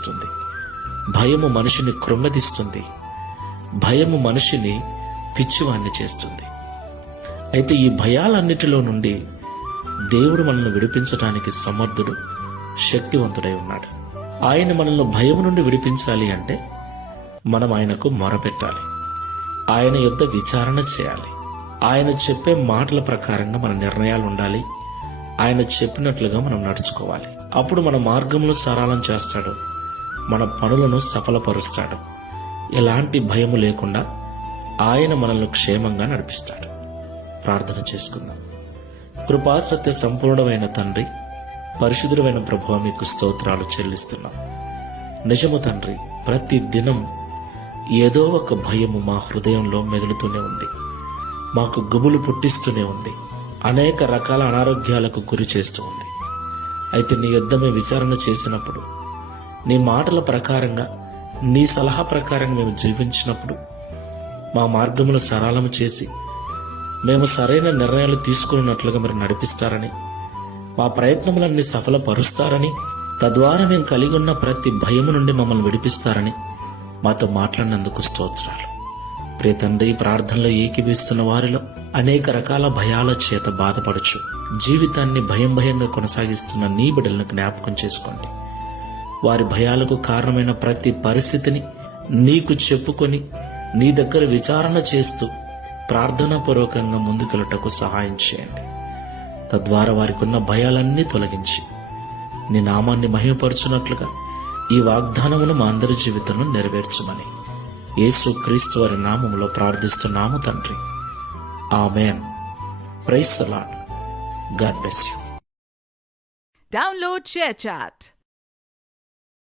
చేస్తుంది. భయము మనిషిని కృంగదీస్తుంది. భయము మనిషిని పిచ్చివాణ్ణి చేస్తుంది. అయితే ఈ భయాలన్నిటిలో నుండి దేవుడు మనల్ని విడిపించడానికి సమర్థుడు, శక్తివంతుడై ఉన్నాడు. ఆయన మనల్ని భయం నుండి విడిపించాలి అంటే మనం ఆయనకు మొరపెట్టాలి. ఆయన యొద్ద విచారణ చేయాలి. ఆయన చెప్పే మాటల ప్రకారంగా మన నిర్ణయాలు ఉండాలి. ఆయన చెప్పినట్లుగా మనం నడుచుకోవాలి. అప్పుడు మన మార్గమును సరళం చేస్తాడు, మన పనులను సఫలపరుస్తాడు. ఎలాంటి భయము లేకుండా ఆయన మనల్ని క్షేమంగా నడిపిస్తాడు. ప్రార్థన చేసుకుందాం. కృపా సత్య సంపూర్ణమైన తండ్రి, పరిశుద్ధుడైన ప్రభువా, మీకు స్తోత్రాలు చెల్లిస్తున్నాం. నిజము తండ్రి, ప్రతి దినం ఏదో ఒక భయము మా హృదయంలో మెదులుతూనే ఉంది. మాకు గుబులు పుట్టిస్తూనే ఉంది. అనేక రకాల అనారోగ్యాలకు గురి చేస్తూ ఉంది. అయితే నీ యొద్ద మేము విచారణ చేసినప్పుడు, నీ మాటల ప్రకారంగా, నీ సలహా ప్రకారంగా మేము జీవించినప్పుడు, మా మార్గమును సరళము చేసి మేము సరైన నిర్ణయాలు తీసుకున్నట్లుగా మీరు నడిపిస్తారని, మా ప్రయత్నములన్నీ సఫలపరుస్తారని, తద్వారా మేము కలిగి ఉన్న ప్రతి భయము నుండి మమ్మల్ని విడిపిస్తారని మాతో మాట్లాడినందుకు స్తోత్రాలు. ప్రియ తండ్రి, ప్రార్థనలో ఏకీభవిస్తున్న వారిలో అనేక రకాల భయాల చేత బాధపడుచు జీవితాన్ని భయంగా కొనసాగిస్తున్న నీ బిడ్డలను జ్ఞాపకం చేసుకోండి. వారి భయాలకు కారణమైన ప్రతి పరిస్థితిని నీకు చెప్పుకొని నీ దగ్గర విచారణ చేస్తూ ప్రార్థనాపూర్వకంగా ముందుకెళ్ళటకు సహాయం చేయండి. తద్వారా వారికి ఉన్న భయాలన్నీ తొలగించి నీ నామాన్ని మహిమపరచునట్లుగా ఈ వాగ్దానమును మా అందరి జీవితంలో నెరవేర్చమని యేసు క్రీస్తు వారి నామములో ప్రార్థిస్తున్నాము తండ్రి. Amen. Praise the Lord. God bless you. Download ShareChat.